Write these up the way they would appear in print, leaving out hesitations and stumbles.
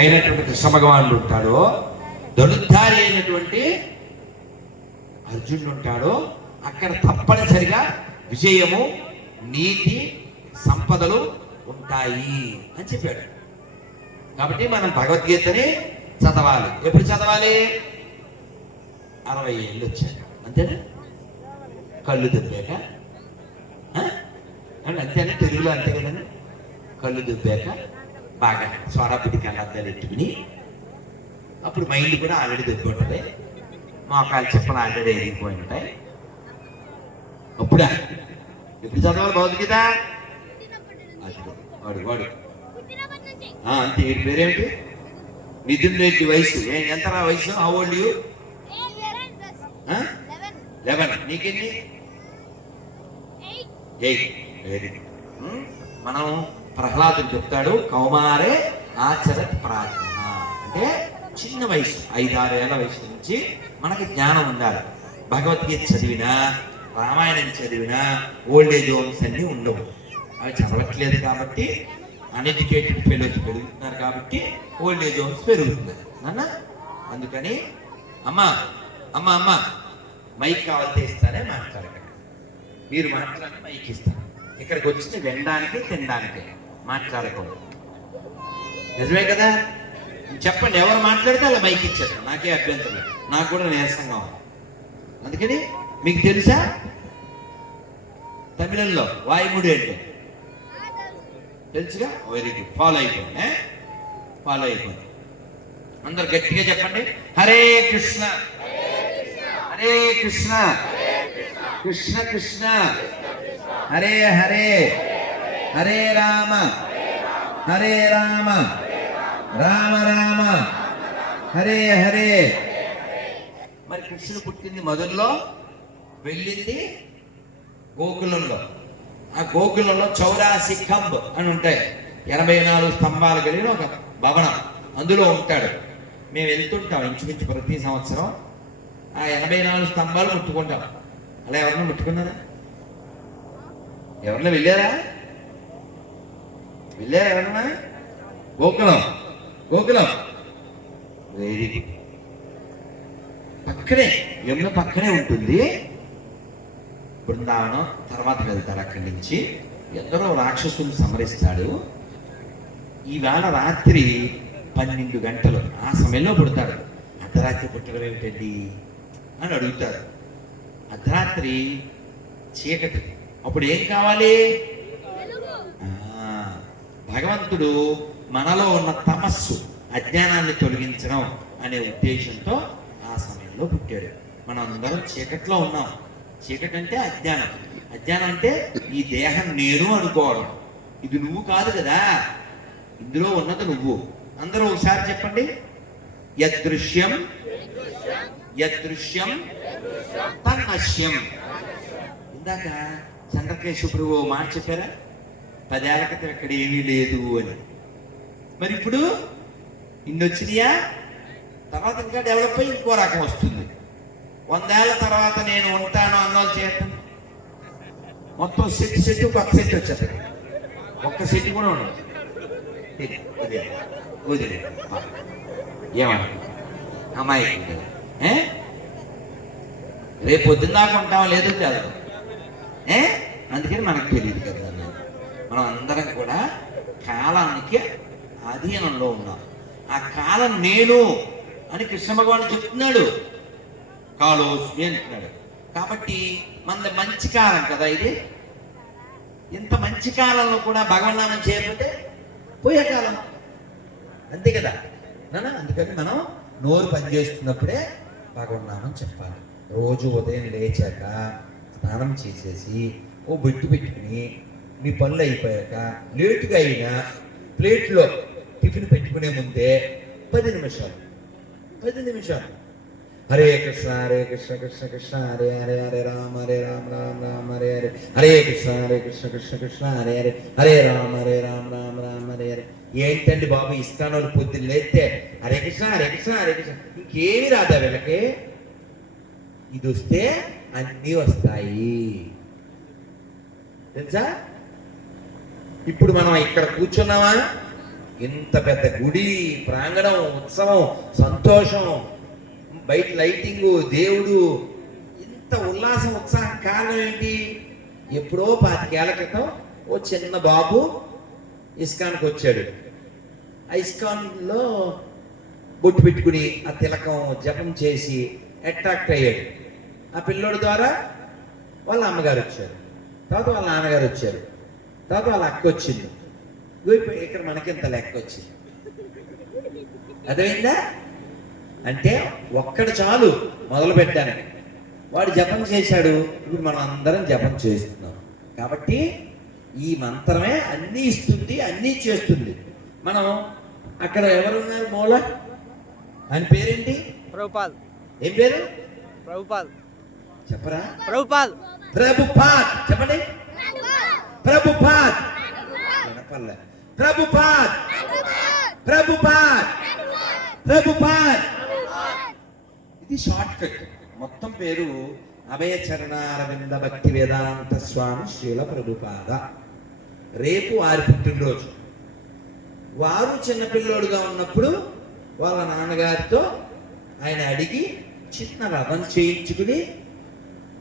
అయినటువంటి కృష్ణ భగవానుడు ఉంటాడో, ధనుర్ధారి అయినటువంటి అర్జునుడు ఉంటాడో, అక్కడ తప్పనిసరిగా విజయము, నీతి, సంపదలు ఉంటాయి అని చెప్పాడు. కాబట్టి మనం భగవద్గీతని చదవాలి. ఎప్పుడు చదవాలి? 60 ఏళ్ళు వచ్చాక, అంతేనా? కళ్ళు దుబ్బాక, అంతేనా? తెలుగులో అంతే కదండి. కళ్ళు దుబ్బాక బాగా సోడా పిడి కళ్ళద్దాలు ఎట్టుకుని, అప్పుడు మైండ్ కూడా ఆల్రెడీ దుబ్బి ఉంటుంది, మోకాలు చెప్పలు ఆల్రెడీ ఎదిగిపోయి ఉంటాయి. అప్పుడా ఎప్పుడు చదవాలి భగవద్గీత? వాడు వాడు అంతే. వీడి పేరేంటి? మిథున్ రెడ్డి. వయసు ఎంత వయసు? How old you? 11. నీకెన్ని? 8. Very good. మనం ప్రహ్లాదుడు చెప్తాడు, కౌమారే ఆచరత్ ప్రాజ్ఞ అంటే చిన్న వయసు, 5-6 ఏళ్ల వయసు నుంచి మనకి జ్ఞానం ఉండాలి. భగవద్గీత చదివినా, రామాయణం చదివినా ఓల్డేజ్ హోమ్స్ అన్నీ ఉండవు. అవి చదవట్లేదు కాబట్టి, అన్ఎడ్యుకేటెడ్ ఫెలోస్ పెరుగుతున్నారు కాబట్టి ఓల్డేజ్ హోమ్స్ పెరుగుతున్నారు నాన్న. అందుకని అమ్మ అమ్మ అమ్మ మైక్ కావాలంటే ఇస్తానే మాట్లాడకండి. మీరు మాట్లాడి మైక్ ఇస్తాను. ఇక్కడికి వచ్చింది వినడానికి, తినడానికి, మాట్లాడకూడదు. నిజమే కదా? చెప్పండి, ఎవరు మాట్లాడితే అలా మైక్ ఇచ్చారు, నాకే అభ్యంతరం లేదు. నాకు కూడా నీరసంగా ఉంది. అందుకని మీకు తెలుసా తమిళంలో వాయుముడి అంటే? తెలుసుగా? Very good. ఫాలో అయిపోయింది. ఫాలో అయిపోయింది. అందరు గట్టిగా చెప్పండి, హరే కృష్ణ హరే కృష్ణ కృష్ణ కృష్ణ హరే హరే హరే రామ హరే రామ రామ రామ హరే హరే. మరి కృష్ణుడు పుట్టింది మొదల్లో, వెళ్ళింది గోకులంలో. ఆ గోకులంలో 84 కంబ్ అని ఉంటాయి, 84 స్తంభాలు కలిగిన ఒక భవనం, అందులో ఉంటాడు. మేము వెళ్తుంటాం ఇంచుమించు ప్రతి సంవత్సరం. ఆ 84 స్తంభాలు ముట్టుకుంటాం. అలా ఎవరన్నా ముట్టుకున్నారా? ఎవరన్నా వెళ్ళారా? ఎవరన్నా? Gokulam Gokulam very good. పక్కనే యమున పక్కనే ఉంటుంది బృందావనం. తర్వాత వెళ్తారు అక్కడి నుంచి. ఎందరో రాక్షసులు సంహరిస్తాడు. ఈవేళ రాత్రి 12 గంటలు ఆ సమయంలో పుడతాడు. అర్ధరాత్రి పుట్టడం ఏమిటండి అని అడుగుతారు. అర్ధరాత్రి చీకటి. అప్పుడు ఏం కావాలి? భగవంతుడు మనలో ఉన్న తమస్సు, అజ్ఞానాన్ని తొలగించడం అనే ఉద్దేశంతో ఆ సమయంలో పుట్టాడు. మనం అందరం చీకట్లో ఉన్నాం. చీకటి అంటే అజ్ఞానం. అజ్ఞానం అంటే ఈ దేహం నేను అనుకోవడం. ఇది నువ్వు కాదు కదా, ఇందులో ఉన్నది నువ్వు. అందరూ ఒకసారి చెప్పండి, యదృశ్యం యదృశ్యం తన్నశ్యం. ఇందాక చంద్రకేశ ప్రభు మాట చెప్పారా, 10 ఏళ్ల క్రితం ఇక్కడ ఏమీ లేదు అని. మరి ఇప్పుడు ఇన్ని వచ్చినాయా? తర్వాత ఇంకా డెవలప్ అయ్యి ఇంకో రకం వస్తుంది. 100 ఏళ్ల తర్వాత నేను ఉంటాను అన్నోళ్ళు చేస్తాను. మొత్తం సెట్ కొత్త సెట్ వచ్చేది. ఒక్క సెట్ కూడా ఉండదు. ఏమన్నా అమ్మాయి రేపు పొద్దున్న దాకా ఉంటామో లేదో తెలియదు. అందుకని మనకు తెలియదు కదా. మనం అందరం కూడా కాలానికి అధీనంలో ఉన్నాం. ఆ కాలం నేను అని కృష్ణ భగవానుడు చెప్తున్నాడు. కాలోస్మి అంటున్నాడు. కాబట్టి మన మంచి కాలం కదా ఇది. ఇంత మంచి కాలంలో కూడా భగవన్నామం చేయకపోతే పోయే కాలం, అంతే కదా నాన్న. అందుకని మనం నోరు పనిచేస్తున్నప్పుడే భగవన్నామం చెప్పాలి. రోజు ఉదయం లేచాక స్నానం చేసేసి ఓ బొట్టు పెట్టుకుని మీ పనులు అయిపోయాక లేటుగా అయినా ప్లేట్లో టిఫిన్ పెట్టుకునే ముందే 10 నిమిషాలు హరే కృష్ణ కృష్ణ కృష్ణ హరే హరే హరే రామ రామ రామ హరే హరే హరే కృష్ణ కృష్ణ కృష్ణ హరే హరే హరే రామ రామ రామ హరే హరే. ఏంటండి బాబు, ఇస్తాను వాళ్ళు పొద్దున్న లేస్తే హరే కృష్ణ హరే కృష్ణ ఇంకేమి రాదా వీళ్ళకి? ఇది వస్తే అన్నీ వస్తాయి తెలుసా. ఇప్పుడు మనం ఇక్కడ కూర్చున్నామా, ఇంత పెద్ద గుడి ప్రాంగణం, ఉత్సవం, సంతోషం, బయట లైటింగ్, దేవుడు, ఇంత ఉల్లాసం ఉత్సాహం కారణం ఏంటి? ఎప్పుడో 25 ఏళ్ల క్రితం ఓ చిన్న బాబు ఇస్కాన్కి వచ్చాడు. ఆ ఇస్కాన్లో బొట్టు పెట్టుకుని ఆ తిలకం జపం చేసి అట్రాక్ట్ అయ్యాడు. ఆ పిల్లోడి ద్వారా వాళ్ళ అమ్మగారు వచ్చారు, తర్వాత వాళ్ళ నాన్నగారు వచ్చారు, తర్వాత వాళ్ళ అక్క వచ్చింది. ఇక్కడ మనకింత లెక్క వచ్చింది. అదేందా అంటే ఒక్కడు చాలు మొదలు పెట్టడానికి. వాడు జపం చేశాడు, ఇప్పుడు మనం అందరం జపం చేస్తున్నాం. కాబట్టి ఈ మంత్రమే అన్నీ ఇస్తుంది, అన్నీ చేస్తుంది. మనం అక్కడ ఎవరున్నారు? మూల ఆయన పేరేంటి? ప్రభుపాద్. ఏం పేరు? ప్రభుపాద్. చెప్పరా? ప్రభుపాద్. ప్రభుపాద్ చెప్పండి. ప్రభుపాద్. వినపల్లె. ప్రభుపాద్. ప్రభుపాద్. ప్రభుపాద్. ఇది షార్ట్ కట్. మొత్తం పేరు అభయ చరణారవింద భక్తి వేదాంత స్వామి శ్రీల ప్రభుపాద. రేపు వారి పుట్టినరోజు. వారు చిన్నపిల్లోడుగా ఉన్నప్పుడు వాళ్ళ నాన్నగారితో ఆయన అడిగి చిన్న రథం చేయించుకుని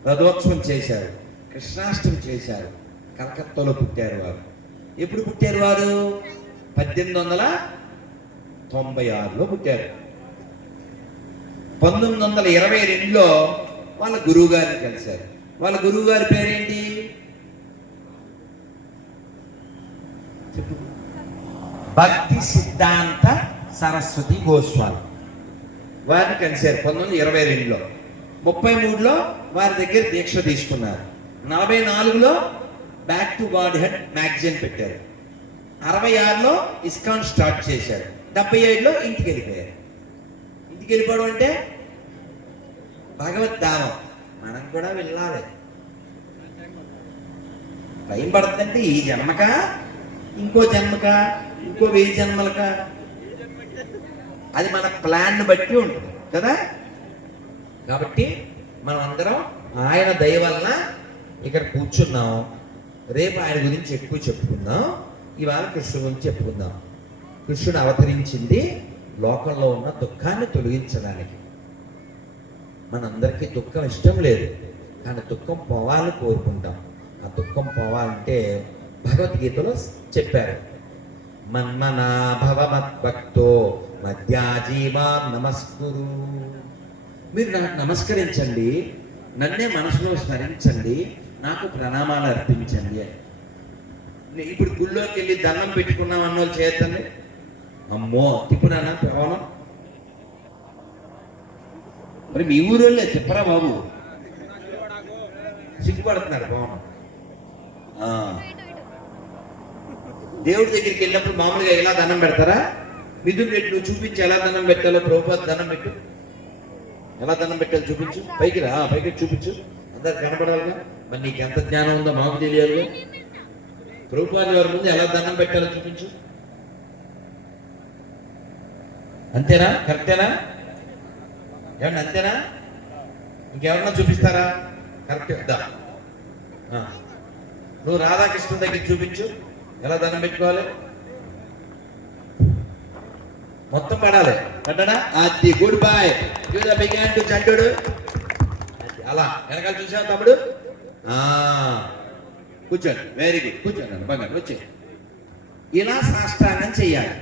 రథోత్సవం చేశారు, కృష్ణాష్టమి చేశారు. కలకత్తాలో పుట్టారు వారు. ఎప్పుడు పుట్టారు వారు? 1896లో పుట్టారు. 1922లో వాళ్ళ గురువు గారిని కలిశారు. వాళ్ళ గురువు గారి పేరేంటి? భక్తి సిద్ధాంత సరస్వతి గోస్వామి. వారిని కలిశారు 1922లో. 33లో వారి దగ్గర దీక్ష తీసుకున్నారు. 44లో back to godhead magazine పెట్టారు. 66లో ఇస్కాన్ స్టార్ట్ చేశారు. 77లో ఇంటికి వెళ్ళిపోయారు. ఇంటికి వెళ్ళిపోవడం అంటే భగవద్ధామం. మనం కూడా వెళ్ళాలి. టైం పడుతుందంటే ఈ జన్మక, ఇంకో జన్మక, ఇంకో 1000 జన్మలక, అది మన ప్లాన్ బట్టి ఉంటుంది కదా. కాబట్టి మనం అందరం ఆయన దయ వలన ఇక్కడ కూర్చున్నాం. రేపు ఆయన గురించి ఎక్కువ చెప్పుకుందాం. ఇవాళ కృష్ణుడు గురించి చెప్పుకుందాం. కృష్ణుడు అవతరించింది లోకంలో ఉన్న దుఃఖాన్ని తొలగించడానికి. మనందరికీ దుఃఖం ఇష్టం లేదు, కానీ దుఃఖం పోవాలని కోరుకుంటాం. ఆ దుఃఖం పోవాలంటే భగవద్గీతలో చెప్పారు, మన్మనా భవ మద్భక్తో మధ్యాజీవా నమస్కురు. మీరు నాకు నమస్కరించండి, నన్నే మనసులో స్మరించండి, నాకు ప్రణామాలు అర్పించండి అని. ఇప్పుడు గుళ్ళోకి వెళ్ళి దండం పెట్టుకున్నాం అన్న వాళ్ళు చేయొద్దండి. అమ్మో తిప్పునానా పవనం. మరి మీ ఊరోళ్ళే చెప్పరా బాబు? సిగ్గుపడుతున్నారు పవనం. దేవుడి దగ్గరికి వెళ్ళినప్పుడు మామూలుగా ఎలా దండం పెడతారా? మిథున్ రెడ్డి నువ్వు చూపించి ఎలా దండం పెట్టాలో. ప్రభుపాద దండం పెట్టు, ఎలా దండం పెట్టాలో చూపించు. పైకి రా, పైకి చూపించు, అందరు కనపడాలిగా. మరి నీకు ఎంత జ్ఞానం ఉందో మాకు తెలియాలిగా. ప్రభుపాద వారి ముందు ఎలా దండం పెట్టాలో చూపించు. అంతేనా? కరెక్టేనా? ఏమన్నా అంతేనా? ఇంకెవరన్నా చూపిస్తారా? కరెక్ట్ దా. నువ్వు రాధాకృష్ణ దగ్గర చూపించు, ఎలా దండం పెట్టుకోవాలి. మొత్తం పడాలి. కట్టడా? అది గుడ్ బాయ్. బిగాన్ టు చంటుడు. అలా వెనకాల చూసా తమ్ముడు. కూర్చోండి. Very good. కూర్చోండి బంగారు వచ్చే. ఇలా సాష్టాంగం చెయ్యాలి.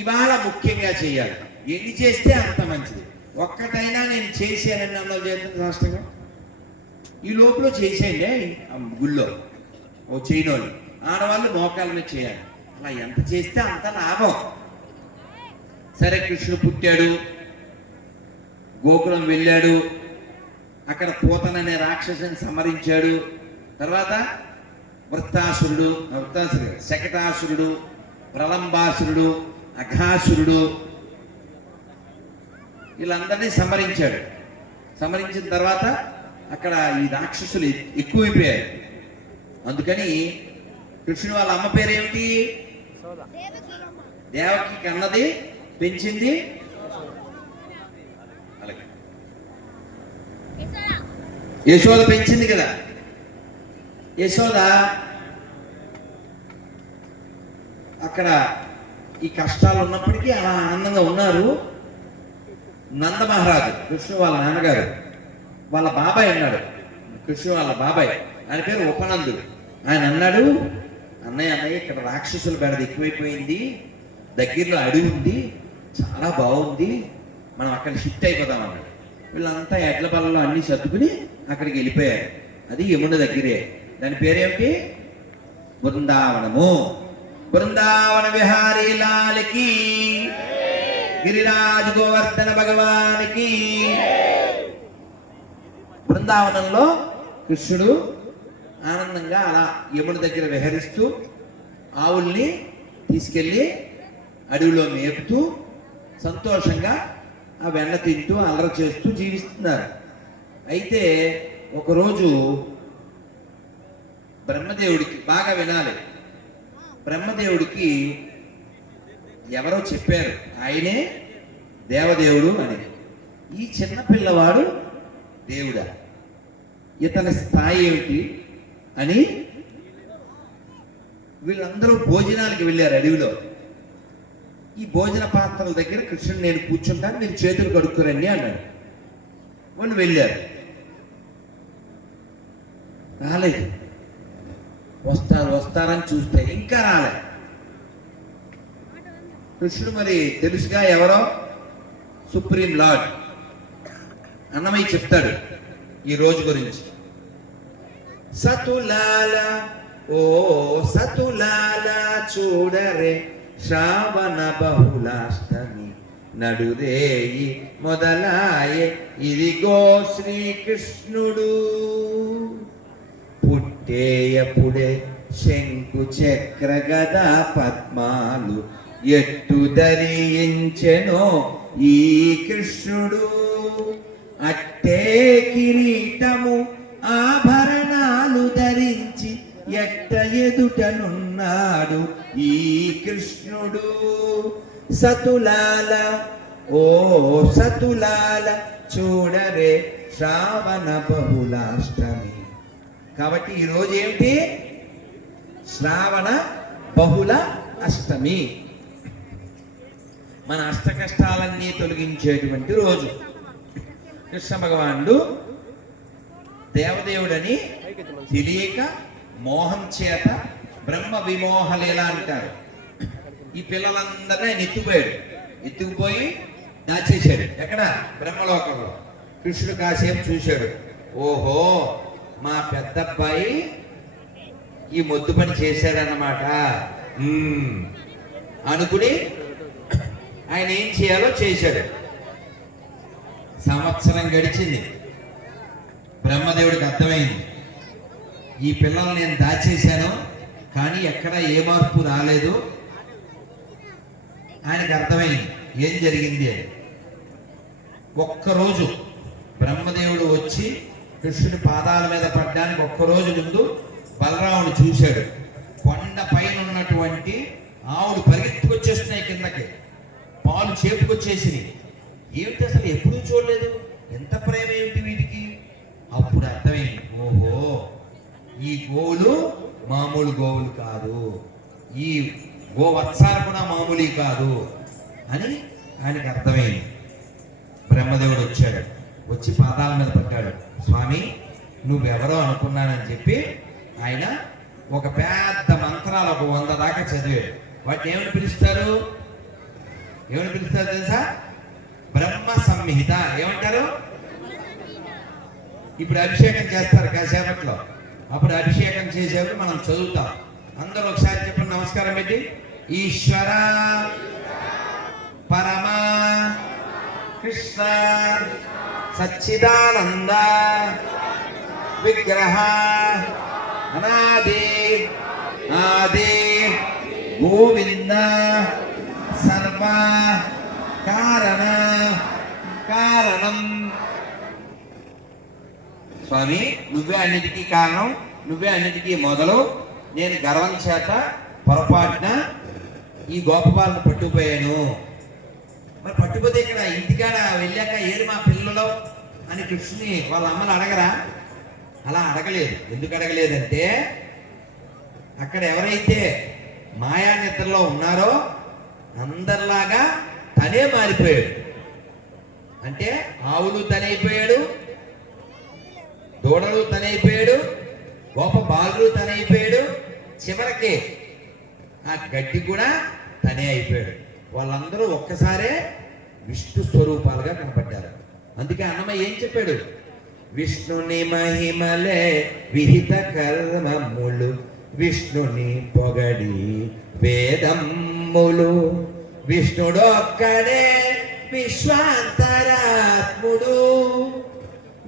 ఇవాళ ముఖ్యంగా చెయ్యాలి. ఎన్ని చేస్తే అంత మంచిది. ఒక్కటైనా నేను చేశానని అమలు చేస్తాను సాష్టాంగం. ఈ లోపల చేసేయండి. గుళ్ళో ఓ చేయనోళ్ళు, ఆడవాళ్ళు మోకాల మీద చేయాలి. అలా ఎంత చేస్తే అంత లాభం. సరే, కృష్ణుడు పుట్టాడు, గోకులం వెళ్ళాడు, అక్కడ పూతననే రాక్షసుని సంహరించాడు. తర్వాత వృత్తాసురుడు, శకటాసురుడు, ప్రలంబాసురుడు, అఘాసురుడు వీళ్ళందరినీ సంహరించాడు. సంహరించిన తర్వాత అక్కడ ఈ రాక్షసులు ఎక్కువైపోయారు. అందుకని కృష్ణుడు వాళ్ళ అమ్మ పేరు ఏమిటి? దేవకి. కన్నది, పెంచింది అలాగే యశోద పెంచింది కదా. యశోద అక్కడ ఈ కష్టాలు ఉన్నప్పటికీ అలా ఆనందంగా ఉన్నారు. నంద మహారాజు, కృష్ణుడు వాళ్ళ నాన్నగారు, వాళ్ళ బాబాయ్ అన్నాడు, కృష్ణుడు వాళ్ళ బాబాయ్, ఆయన పేరు ఉపనందుడు. ఆయన అన్నాడు, అన్నయ్య ఇక్కడ రాక్షసుల బెడద ఎక్కువైపోయింది, దగ్గరలో అడవి ఉంది, చాలా బాగుంది, మనం అక్కడ షిఫ్ట్ అయిపోదాం అన్నాడు. వీళ్ళంతా ఎడ్ల బలలో అన్ని సర్దుకుని అక్కడికి వెళ్ళిపోయారు. అది యమున దగ్గరే. దాని పేరేమిటి? బృందావనము. బృందావన విహారీ లాలకి, గిరిరాజు గోవర్ధన భగవానికి. బృందావనంలో కృష్ణుడు ఆనందంగా అలా యముడి దగ్గర విహరిస్తూ ఆవుల్ని తీసుకెళ్ళి అడవిలో మేపుతూ సంతోషంగా ఆ వెన్న తింటూ అల్లరి చేస్తూ జీవిస్తున్నారు. అయితే ఒకరోజు బ్రహ్మదేవుడికి, బాగా వినాలి, బ్రహ్మదేవుడికి ఎవరో చెప్పారు ఆయనే దేవదేవుడు అని. ఈ చిన్న పిల్లవాడు దేవుడా, ఇతని స్థాయి ఏమిటి అని వీళ్ళందరూ భోజనానికి వెళ్ళారు అడవిలో. ఈ భోజన పాత్రల దగ్గర కృష్ణుడు నేను కూర్చుంటాను, మీరు చేతులు కడుక్కోరండి అన్నాడు. వాళ్ళు వెళ్ళారు. రాలేదు. వస్తారని చూస్తే ఇంకా రాలే. కృష్ణుడు మరి తెలుసుగా ఎవరో, సుప్రీం లార్డ్. అన్నమయ్య చెప్తాడు ఈ రోజు గురించి. సతులాల ఓ సతులాల చూడరే శ్రావణ బహుళాష్టమి నడురేయి మొదలాయే ఇదిగో శ్రీకృష్ణుడు పుట్టేయపుడే శంకు చక్ర గదా పద్మాలు ఎట్టు ధరించెనో ఈ కృష్ణుడు అట్టే కిరీటము ఆభరణాలు ధరించి ఎట్ట ఎదుటనున్నాడు ఈ కృష్ణుడు సతులాల ఓ సతులాల చూడరే శ్రావణ బహుళాష్టమి. కాబట్టి ఈరోజు ఏమిటి? శ్రావణ బహుళ అష్టమి. మన అష్ట కష్టాలన్నీ తొలగించేటువంటి రోజు. కృష్ణ భగవానుడు దేవదేవుడని తెలియక మోహం చేత బ్రహ్మ విమోహలీల అంటారు. ఈ పిల్లలందరినీ ఆయన ఎత్తుకుపోయి దాచేశాడు. ఎక్కడ? బ్రహ్మలోకంలో. కృష్ణుడు కాసేపు చూశాడు. ఓహో, మా పెద్దబ్బాయి ఈ మొద్దు పని చేశాడన్నమాట అనుకుని ఆయన ఏం చేయాలో చేశాడు. సంవత్సరం గడిచింది. బ్రహ్మదేవుడికి అర్థమైంది, ఈ పిల్లల్ని నేను దాచేశాను కానీ ఎక్కడ ఏ మార్పు రాలేదు. ఆయనకు అర్థమైంది ఏం జరిగింది అని. ఒక్కరోజు బ్రహ్మదేవుడు వచ్చి కృష్ణుడి పాదాల మీద పడ్డానికి ఒక్కరోజు ముందు బలరాముడు చూశాడు. కొండ పైన ఉన్నటువంటి ఆవులు పరిగెత్తుకొచ్చేస్తున్నాయి కిందకి, పాలు చేపుకొచ్చేసినాయి. ఏమిటి అసలు ఎప్పుడూ చూడలేదు, ఎంత ప్రేమ ఏమిటి వీటికి. అప్పుడు అర్థమైంది, ఓహో ఈ గోవులు మామూలు గోవులు కాదు, ఈ గోవత్సాలు కూడా మామూలు కాదు అని ఆయనకు అర్థమైంది. బ్రహ్మదేవుడు వచ్చాడు, వచ్చి పాదాల మీద పడ్డాడు. స్వామి నువ్వెవరో అనుకున్నానని చెప్పి ఆయన ఒక పెద్ద మంత్రాలు 100 దాకా చదివాడు. వాటిని ఏమని పిలుస్తారు తెలుసా? బ్రహ్మ సంహిత. ఏమంటారు? ఇప్పుడు అభిషేకం చేస్తారు కాసేపట్లో, అప్పుడు అభిషేకం చేసేప్పుడు మనం చదువుతాం. అందరూ ఒకసారి చెప్పండి, నమస్కారం పెట్టి. ఈశ్వర పరమ కృష్ణ సచ్చిదానంద విగ్రహ అనాది ఆది గోవింద సర్వ కారణం. స్వామి నువ్వే అన్నిటికీ కారణం, నువ్వే అన్నిటికీ మొదలు. నేను గర్వం చేత పొరపాటున ఈ గోపబాలను పట్టుకుపోయాను. మరి పట్టుకుపోతే ఇక్కడ ఇంటికాడ వెళ్ళాక ఏడు మా పిల్లలు అని కృష్ణుని వాళ్ళ అమ్మలు అడగరా? అలా అడగలేదు. ఎందుకు అడగలేదంటే అక్కడ ఎవరైతే మాయా నిద్రలో ఉన్నారో అందరిలాగా తనే మారిపోయాడు. అంటే ఆవులు తనైపోయాడు, దూడలు తనైపోయాడు, గోప బాలుడు తనైపోయాడు, చివరికి ఆ గడ్డి కూడా తనే అయిపోయాడు. వాళ్ళందరూ ఒక్కసారే విష్ణు స్వరూపాలుగా కనపడ్డారు. అందుకే అన్నమయ్య ఏం చెప్పాడు? విష్ణుని మహిమలే విహిత కర్మములు, విష్ణుని పొగడి వేదమ్ములు, విష్ణుడొక్కడే విశ్వాంతరాత్ముడు,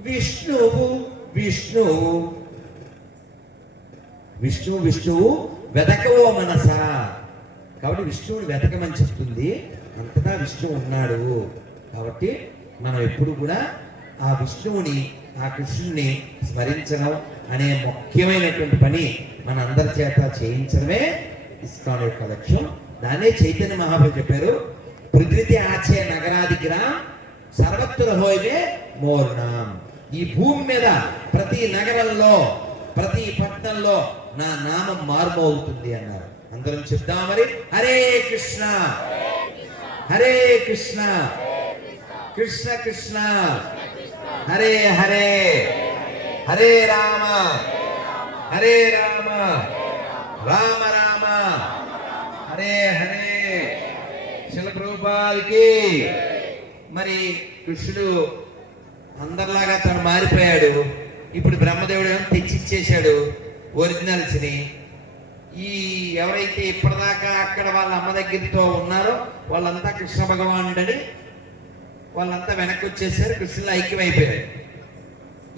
విష్ణువు విష్ణువు విష్ణువు విష్ణువు వెతకవో మనసా. కాబట్టి విష్ణువుని వెతకమని చెప్తుంది. అంతటా విష్ణువు ఉన్నాడు. కాబట్టి మనం ఎప్పుడు కూడా ఆ విష్ణువుని, ఆ కృష్ణుని స్మరించడం అనే ముఖ్యమైనటువంటి పని మన అందరి చేత చేయించడమే ఇస్కాన్ యొక్క లక్ష్యం. దాన్నే చైతన్య మహాప్రభు చెప్పారు, పృథ్వీ ఆచే నగరాదిగ్రాం సర్వత్ర హోయే మోర్ణం. ఈ భూమి మీద ప్రతి నగరంలో, ప్రతి పట్టణంలో నా నామం మార్మవుతుంది అన్నారు. అందరం చెప్దాం మరి. హరే కృష్ణ హరే కృష్ణ కృష్ణ కృష్ణ హరే హరే, హరే రామ హరే రామ రామ రామ హరే హరే. శిల ప్రభుపాదికి. మరి కృష్ణుడు అందరిలాగా తను మారిపోయాడు. ఇప్పుడు బ్రహ్మదేవుడు ఏమో తెచ్చిచ్చేశాడు ఒరిజినల్స్ని. ఈ ఎవరైతే ఇప్పటిదాకా అక్కడ వాళ్ళ అమ్మ దగ్గరతో ఉన్నారో వాళ్ళంతా కృష్ణ భగవానుడని వాళ్ళంతా వెనక్కి వచ్చేసారు, కృష్ణులు ఐక్యమైపోయారు.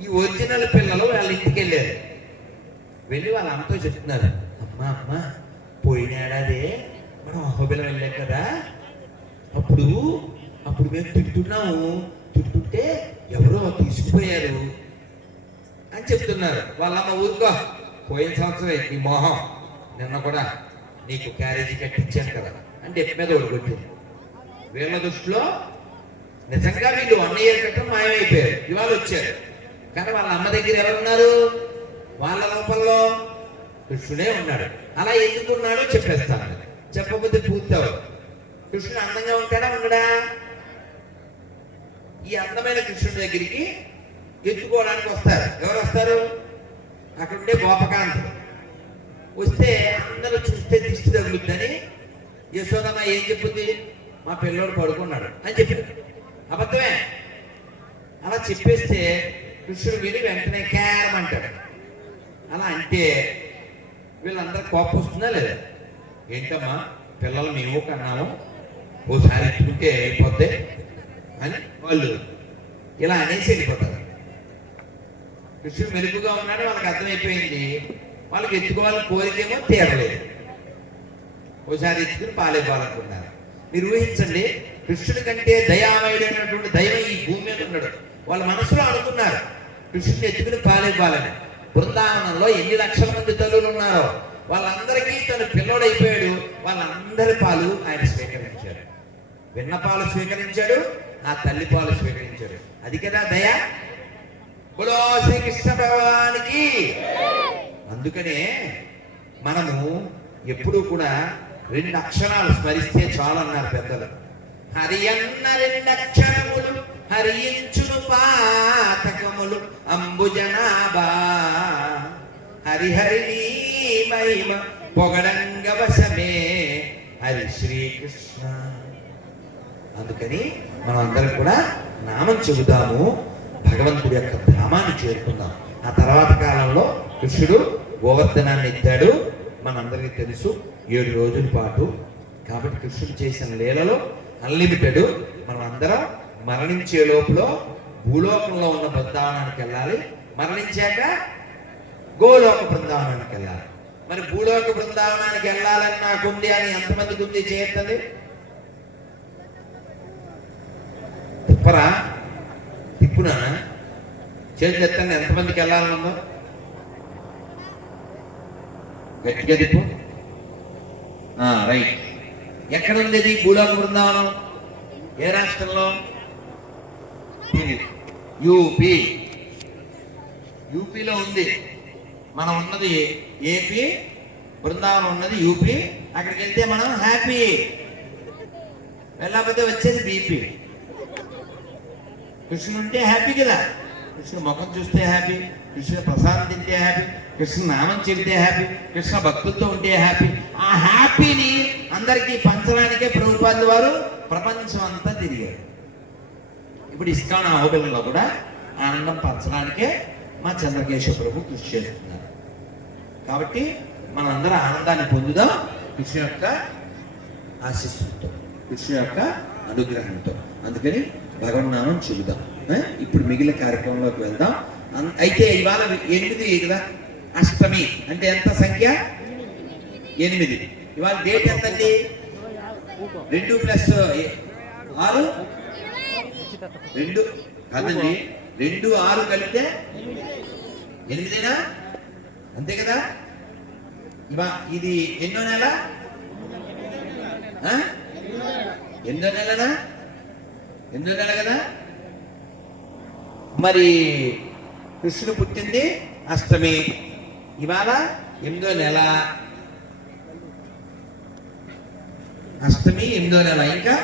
ఈ ఒరిజినల్ పిల్లలు వాళ్ళ ఇంటికి వెళ్ళారు. వెళ్ళి వాళ్ళ అమ్మతో చెప్తున్నారు, అమ్మ అమ్మ పోయిన ఏడాదే మనం అహోబిలం వెళ్ళాం కదా, అప్పుడు మేము తింటున్నాము, తింటుంటే ఎవరో తీసుకుపోయారు అని చెప్తున్నారు. వాళ్ళమ్మ ఊరుకో, పోయిన సంవత్సరం నీ మోహం, నిన్న కూడా నీకు క్యారేజీ కట్టించాను కదా అంటే ఎప్ప మీద ఓడికొట్టింది. వీళ్ళ దృష్టిలో నిజంగా వీళ్ళు 1 year క్రితం మాయమైపోయారు, ఇవాళ వచ్చారు. కానీ వాళ్ళ అమ్మ దగ్గర ఎవరున్నారు? వాళ్ళ లోపల్లో కృష్ణుడే ఉన్నాడు. అలా ఎందుకున్నాడో చెప్పేస్తాను, చెప్పకపోతే పూర్తవు. కృష్ణుడు అందంగా ఉంటాడా ఉండడా? ఈ అందమైన కృష్ణుడి దగ్గరికి ఎత్తుకోవడానికి వస్తారు. ఎవరు వస్తారు? అక్కడ ఉండే గోపకాంతులు వస్తే అందరూ చూస్తే దిష్టి తగులుద్దని యశోదమ్మ ఏం చెప్పుద్ది? మా పిల్లోడు పడుకున్నాడు అని చెప్పారు. అబద్ధమే. అలా చెప్పేస్తే కృష్ణుడు విని వెంటనే క్యారమంటాడు. అలా అంటే వీళ్ళందరూ కోపం వస్తుందా లేదా? ఏంటమ్మా పిల్లలు మేము కన్నాము, ఓసారి ఎత్తుకుంటే అయిపోద్ది అని వాళ్ళు ఇలా అనేసి వెళ్ళిపోతారు. కృష్ణుడు మెరుగుగా ఉన్నాడు, వాళ్ళకి అర్థమైపోయింది. వాళ్ళకి ఎత్తుకోవాలని కోరికేమో తీరలేదు. ఓసారి ఎత్తుకుని పాలైపోవాలనుకున్నారు. మీరు ఊహించండి, కృష్ణుడి కంటే దయామయుడైనటువంటి దైవం ఈ భూమి మీద ఉన్నాడు. వాళ్ళ మనసులో అనుకున్నారు కృష్ణుడిని ఎత్తుకుని పాలైపోవాలని. బృందావనంలో ఎన్ని లక్షల మంది తల్లులు ఉన్నారో వాళ్ళందరికీ తను పిల్లోడైపోయాడు. వాళ్ళందరి పాలు ఆయన స్వీకరించాడు. విన్న పాలు స్వీకరించాడు, ఆ తల్లి పాలు స్వీకరించాడు. అది కదా దయ. బులో శ్రీకృష్ణ భగవానికి. అందుకనే మనము ఎప్పుడూ కూడా 2 అక్షరాలు స్మరిస్తే చాలు అన్నారు పెద్దలు. హరి అన్న 2 అక్షరములు హరించును పాతకములు అంబుజనాభా, హరిహరి నీ మహిమ పొగడంగ వశమే హరి శ్రీకృష్ణ. అందుకని మనం అందరం కూడా నామం చెబుతాము, భగవంతుడి యొక్క ధామాన్ని చేరుకుందాం. ఆ తర్వాత కాలంలో కృష్ణుడు గోవర్ధనాన్ని ఎత్తాడు, మనందరికీ తెలుసు, 7 రోజుల పాటు. కాబట్టి కృష్ణుడు చేసిన లీలలో అన్లిమిటెడ్. మనం అందరం మరణించే లోపల భూలోకంలో ఉన్న బృందావనానికి వెళ్ళాలి, మరణించాక గోలోక బృందావనానికి వెళ్ళాలి. మరి భూలోక బృందావనానికి వెళ్ళాలని నాకుంది అని ఎంతమందికి ఉంది? చేయత్తది తిప్పరా? తిప్పునా? చేతులు ఎత్తండి. ఎంతమందికి వెళ్ళాలనుందో గట్టిగా తిప్పు. రైట్. ఎక్కడ ఉంది ఇది భూలోక బృందావనం? ఏ రాష్ట్రంలో? యూపీ. యూపీలో ఉంది. మనం ఉన్నది ఏపీ, బృందావనం ఉన్నది యూపీ. అక్కడికి వెళ్తే మనం హ్యాపీ. వెళ్ళకపోతే వచ్చేది బీపీ. కృష్ణుడు ఉంటే హ్యాపీ కదా, కృష్ణ ముఖం చూస్తే హ్యాపీ, కృష్ణ ప్రసాదం తింటే హ్యాపీ, కృష్ణ నామం చెబితే హ్యాపీ, కృష్ణ భక్తులతో ఉంటే హ్యాపీ. ఆ హ్యాపీని అందరికీ పంచడానికే ప్రభుపాదుల వారు ప్రపంచం అంతా తిరిగారు. ఇప్పుడు ఇస్కాన్ ఆవుపిల్లలో కూడా ఆనందం పంచడానికే మా చంద్రకేశవ ప్రభు కృషి చేస్తున్నారు. కాబట్టి మనందరం ఆనందాన్ని పొందుదాం కృష్ణ యొక్క ఆశీస్సులతో, కృష్ణ యొక్క అనుగ్రహంతో. అందుకని భగవన్నామం చెబుదాం. ఇప్పుడు మిగిలిన కార్యక్రమంలోకి వెళ్దాం. అయితే ఇవాళ 8 కదా, అష్టమి అంటే ఎంత సంఖ్య? 8. ఇవాళ డేట్ ఎంతండి? 2 + 6 2 కాదండి, 2, 6 కలిపితే 8 అంతే కదా. ఇది ఎన్నో నెల? 8వ నెలనా? 8వ నెల కదా. మరి కృష్ణుడు పుట్టింది అష్టమి, ఇవాళ 8వ నెల. అష్టమి 8వ నెల, ఇంకా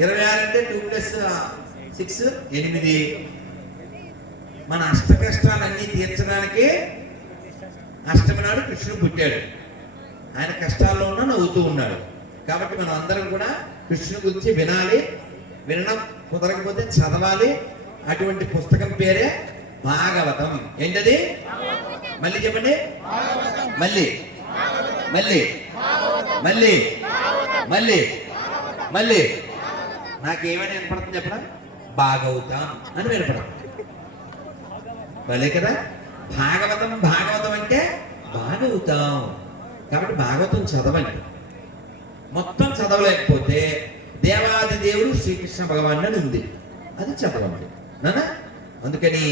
26 అంటే 2 + 6 8. మన అష్ట కష్టాలన్నీ తీర్చడానికి అష్టమి నాడు కృష్ణుడు పుట్టాడు. ఆయన కష్టాల్లో ఉన్నా నవ్వుతూ ఉన్నాడు. కాబట్టి మనం అందరం కూడా కృష్ణుడి గురించి వినాలి, వినడం కుదరకపోతే చదవాలి. అటువంటి పుస్తకం పేరే భాగవతం. ఏంటది? మళ్ళీ చెప్పండి. మళ్ళీ మళ్ళీ మళ్ళీ మళ్ళీ మళ్ళీ నాకేమైనా వినపడుతుంది చెప్పడం? భాగవతం అని వినపడం. భలే కదా. భాగవతం భాగవతం అంటే భాగవతం. కాబట్టి భాగవతం చదవండి. మొత్తం చదవలేకపోతే దేవాది దేవుడు శ్రీకృష్ణ భగవాన్ అని ఉంది, అది చదవండి నానా. అందుకని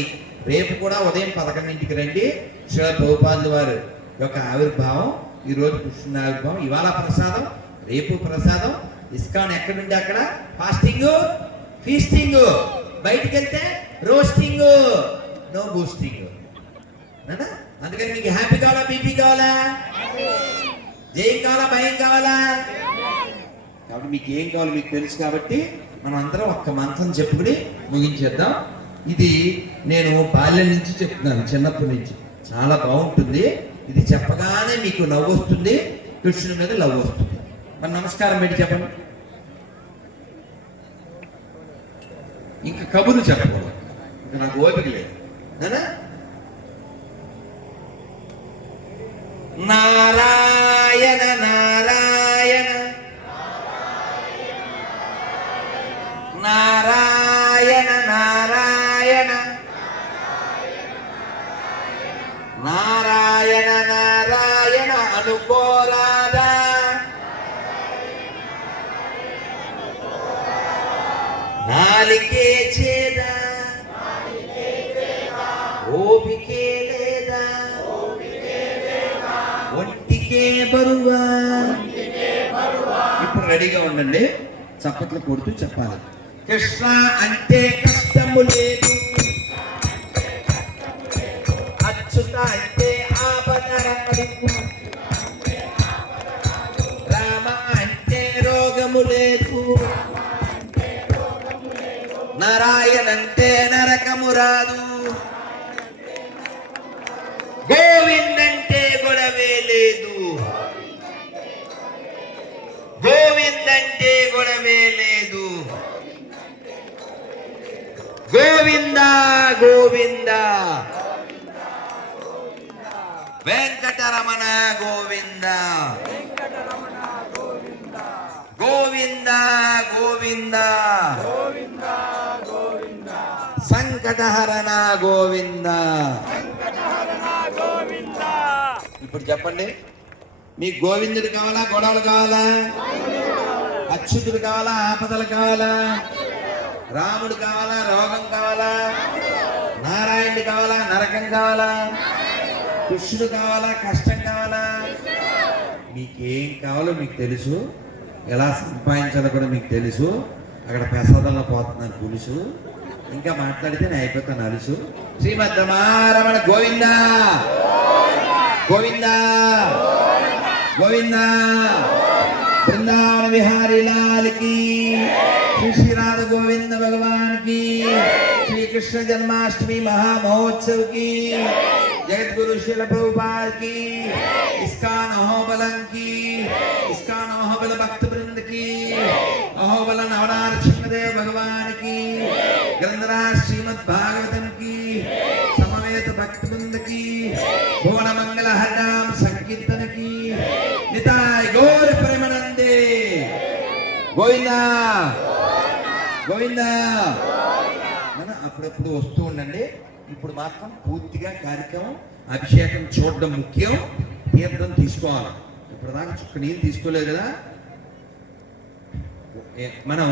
రేపు కూడా ఉదయం 11ంటికి రండి. శ్రీల ప్రభుపాదుల వారి యొక్క ఆవిర్భావం, ఈరోజు కృష్ణుని ఆవిర్భావం. ఇవాళ ప్రసాదం, రేపు ప్రసాదం. ఇస్కాన్ ఎక్కడుంటే అక్కడ ఫాస్టింగ్, ఫీస్టింగ్. బయటికి వెళ్తే రోస్టింగ్, నో బూస్టింగ్ నానా. అందుకని మీకు హ్యాపీ కావాలా, బీపీ కావాలా, జయం కావాలా, భయం కావాలా? కాబట్టి మీకు ఏం కావాలో మీకు తెలుసు. కాబట్టి మనం అందరం ఒక్క మంత్రం చెప్పుకుని ముగించేద్దాం. ఇది నేను బాల్యం నుంచి చెప్తున్నాను, చిన్నప్పటి నుంచి. చాలా బాగుంటుంది. ఇది చెప్పగానే మీకు నవ్వు వస్తుంది, కృష్ణుని మీద లవ్ వస్తుంది. మరి నమస్కారం పెట్టి చెప్పండి. ఇంకా కబుర్లు చెప్పకూడదు, ఇంకా నాకు ఓపిక లేదు నానా. నారాయణ నారాయణ నారాయణ నారాయణ నారాయణ నారాయణ అనుకోరాదా. నాలికే చేదా, ఓపికే లేదా, ఒంటికే బరువా. ఇప్పుడు రెడీగా ఉండండి, చప్పట్లు కొడుతూ చెప్పాలి. కృష్ణ అంటే కష్టము లేదు, అచ్యుత అంటే ఆపద రాదు, రామ అంటే రోగము లేదు, నారాయణ అంటే నరకము రాదు, గోవిందంటే గొడవే లేదు, గోవిందంటే గొడవే లేదు, గోవింద గోవింద వెంకటరమణ గోవింద, గోవింద గోవింద సంకటహరణ గోవింద. ఇప్పుడు చెప్పండి, మీకు గోవిందుడు కావాలా, గొడవలు కావాలా, అచ్యుతుడు కావాలా, ఆపదలు కావాలా, రాముడు కావాలా, రోగం కావాలా, నారాయణుడు కావాలా, నరకం కావాలా, కృష్ణుడు కావాలా, కష్టం కావాలా? మీకేం కావాలో మీకు తెలుసు, ఎలా సంపాదించాలో కూడా మీకు తెలుసు. అక్కడ ప్రసాదంలో పోతున్నాను పులుసు, ఇంకా మాట్లాడితే నేను అయిపోతాను అలుసు. శ్రీమద్ రమణ గోవింద గోవింద గోవింద. वृंदावन बिहारी लाल की, श्री श्री राधा गोविंद भगवान की, श्री कृष्ण जन्माष्टमी महामहोत्सव की, जगत गुरु श्रील प्रभुपाद की, इस्कॉन अहोबलम की, इस्कॉन अहोबल भक्त वृंद की, अहोबल नवनाथ कृष्णदेव भगवान की, ग्रंथराज श्रीमद् भागवतम की, समवेत भक्त वृंद की, भुवन मंगल हरिनाम संकीर्तन की, निताय गौर प्रेमानंदे గోవిందా గోవిందా. మనం అప్పుడప్పుడు వస్తూ ఉండండి. ఇప్పుడు మాత్రం పూర్తిగా కార్యక్రమం అభిషేకం చూడడం ముఖ్యం. తీర్థం తీసుకోవాలి. ఇప్పుడు దాకా చుక్క నీళ్ళు తీసుకోలేదు కదా. మనం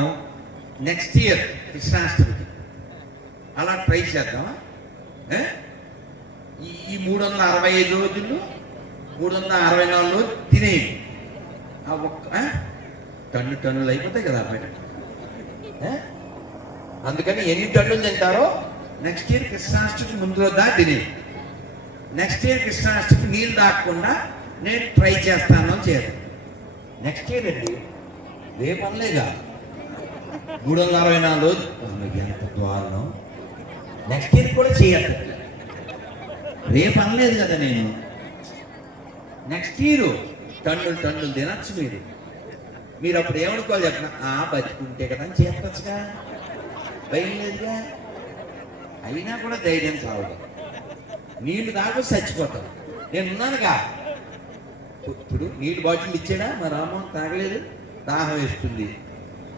నెక్స్ట్ ఇయర్ కృష్ణాష్టమికి అలా ట్రై చేద్దామా? ఈ 365 రోజులు 364 రోజులు తినేయి. ఆ ఒక్క టన్నులు అయిపోతాయి కదా బయట. అందుకని ఎన్ని టన్నులు తింటారో నెక్స్ట్ ఇయర్ కృష్ణాష్టమికి ముందు రోజు దాకా తినేయి. నెక్స్ట్ ఇయర్ కృష్ణాష్టమికి నీళ్ళు దాక్కుండా నేను ట్రై చేస్తాను అని చేయదు. నెక్స్ట్ ఇయర్ అండి, రేపు అనలేగా 364 రోజులు. మీకు ఎంత ద్వారం. నెక్స్ట్ ఇయర్ కూడా చేయాలి. రేపు అనలేదు కదా నేను. నెక్స్ట్ ఇయర్ టన్నులు తినచ్చు మీరు అప్పుడు ఏమనుకోవాలి చెప్పిన బతికుంటే కదా అని చెప్పచ్చుగా, భయం లేదుగా. అయినా కూడా ధైర్యం చావదు. నీళ్లు తాగు చచ్చిపోతాం. నేను ఉన్నానుగా. ఇప్పుడు నీళ్ళు బాటిల్ ఇచ్చాడా మా రామ్మోహన్? తాగలేదు. దాహం వేస్తుంది,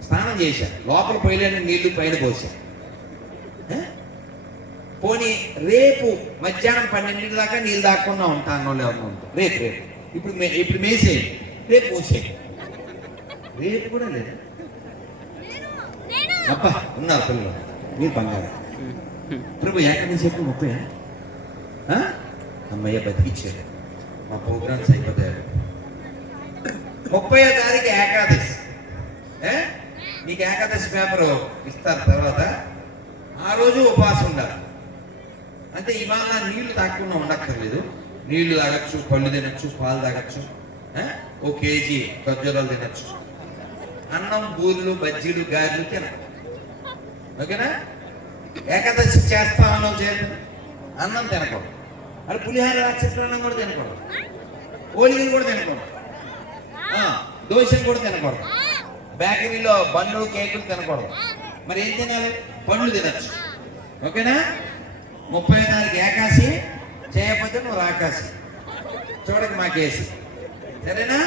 స్నానం చేశాను. లోపల పోయలేని నీళ్లు పైన పోసాను. పోనీ రేపు మధ్యాహ్నం 12 దాకా నీళ్ళు దాక్కుండా ఉంటాను. ఎవరు ఉంటాం రేపు ఇప్పుడు మేసేయి, రేపు పోసేయి. రేపు కూడా లేదు. అబ్బా ఉన్నారు పిల్లలు, మీరు బంగారు. ప్రభు ఏకాదశి చెప్పి 30 అమ్మయ్య బతికిచ్చారు. మా ప్రోగ్రామ్స్ అయిపోతాయి. 30వ తారీఖు ఏకాదశి. మీకు ఏకాదశి పేపరు ఇస్తారు తర్వాత. ఆ రోజు ఉపవాసం ఉండాలి. అంటే ఇవాళ నీళ్లు తాగకుండా ఉండక్కర్లేదు. నీళ్లు తాగచ్చు, పళ్ళు తినచ్చు, పాలు తాగచ్చు, 1 కేజీ ఖర్జూరాలు తినచ్చు, అన్నం, బూర్లు, బజ్జీలు, గారెలు తినచ్చు. ఓకేనా? ఏకాదశి చేస్తామని చేయండి. అన్నం తినకూడదు. అది పులిహార చిత్రాన్నం కూడా తినకూడదు. ఓలిగలు కూడా తినకూడదు. దోశలు కూడా తినకూడదు. బేకరీలో బన్నులు, కేకులు తినకూడదు. మరి ఏం తినాలి? పండ్లు తినచ్చు. ఓకేనా? 30వ తారీఖు ఏకాశి. చేయకపోతే నువ్వు రాకాశి. చూడక మాకేసి. సరేనా?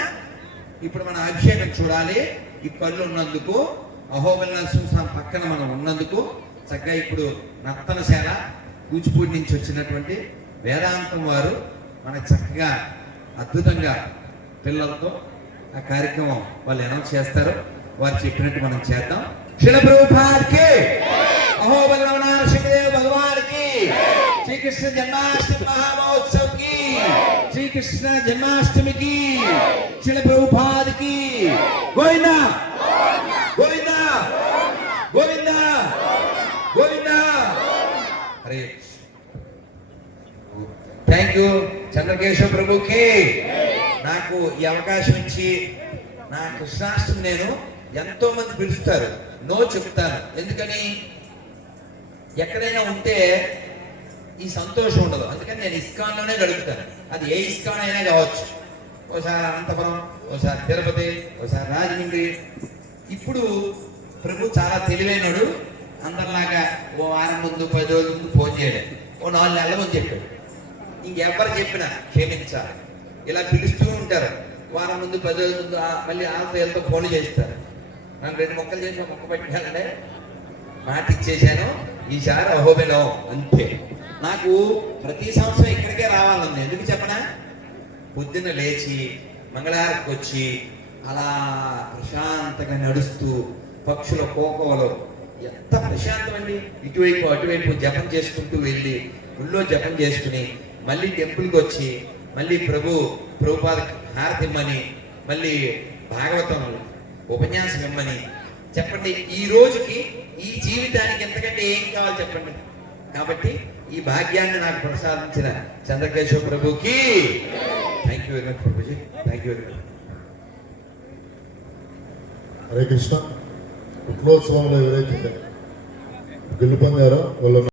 ఇప్పుడు మన అభిషేకం చూడాలి. ఈ పళ్ళు ఉన్నందుకు, అహోబల నరసింహస్వామి పక్కన మనం ఉన్నందుకు చక్కగా ఇప్పుడు నర్తనశాల కూచిపూడి నుంచి వచ్చినటువంటి వేదాంతం వారు మనకు చక్కగా అద్భుతంగా పిల్లలతో ఆ కార్యక్రమం వాళ్ళు అనౌన్స్ చేస్తారు. వారు చెప్పినట్టు మనం చేద్దాం. శిల ప్రభుపాద్ కి, అహోబల నరసింహదేవ్ భగవాన్ కి, శ్రీకృష్ణ జన్మాష్టమి మహామహోత్సవ్ కి, శ్రీకృష్ణ జన్మాష్టమికి, శిల ప్రభుపాద్ కి. గోవిందా గోవిందా గోవిందా గోవిందా. హరే. థ్యాంక్ యూ చంద్రకేశ్వర ప్రభుకి. నాకు ఈ అవకాశం ఇచ్చి నా కృష్ణాష్టమి నేను ఎంతో మంది పిలుస్తారు, నో చెప్తాను. ఎందుకని? ఎక్కడైనా ఉంటే ఈ సంతోషం ఉండదు. అందుకని నేను ఇస్కాన్లోనే గడుపుతాను. అది ఏ ఇస్కాన్ అయినా కావచ్చు. ఓసారి అనంతపురం, ఓసారి తిరుపతి, ఓసారి రాజమండ్రి. ఇప్పుడు ప్రభు చాలా తెలివైనడు. అందరిలాగా ఓ వారం ముందు, 10 రోజుల ముందు ఫోన్ చేయడం, ఓ 4 నెలల ముందు చెప్పాడు. ఇంకెవ్వరు చెప్పినా క్షమించాలి. ఇలా పిలుస్తూ ఉంటారు. వారం ముందు, 10 రోజుల ముందు మళ్ళీ ఆంధ్రతో ఫోన్లు చేస్తారు. నన్ను 2 మొక్కలు చేసి మొక్క పెట్టానంటే మాట ఇచ్చేసాను. ఈసారి అహోబిలం అంతే. నాకు ప్రతి సంవత్సరం ఇక్కడికే రావాలని. ఎందుకు చెప్పనా? పొద్దున్న లేచి మంగళహారతికి వచ్చి అలా ప్రశాంతంగా నడుస్తూ పక్షుల కోకోలో ఎంత ప్రశాంతం అండి. ఇటువైపు అటువైపు జపం చేసుకుంటూ వెళ్ళి గుళ్ళో జపం చేసుకుని మళ్ళీ టెంపుల్కి వచ్చి మళ్ళీ ప్రభుపాద హారతి ఇమ్మని, మళ్ళీ భాగవతం ఉపన్యాసం ఇమ్మని చెప్పండి. ఈ రోజుకి, ఈ జీవితానికి ఎంతకంటే ఏం కావాలి చెప్పండి. కాబట్టి ఈ భాగ్యాన్ని నాకు ప్రసాదించిన చంద్రకేశ్వర ప్రభుకి థ్యాంక్ యూ వెరీ మచ్ ప్రభుజీ. Thank you very much. Hare Krishna. పుట్టినోత్సవంలో ఎవరైతే గెలుపొందారో వాళ్ళు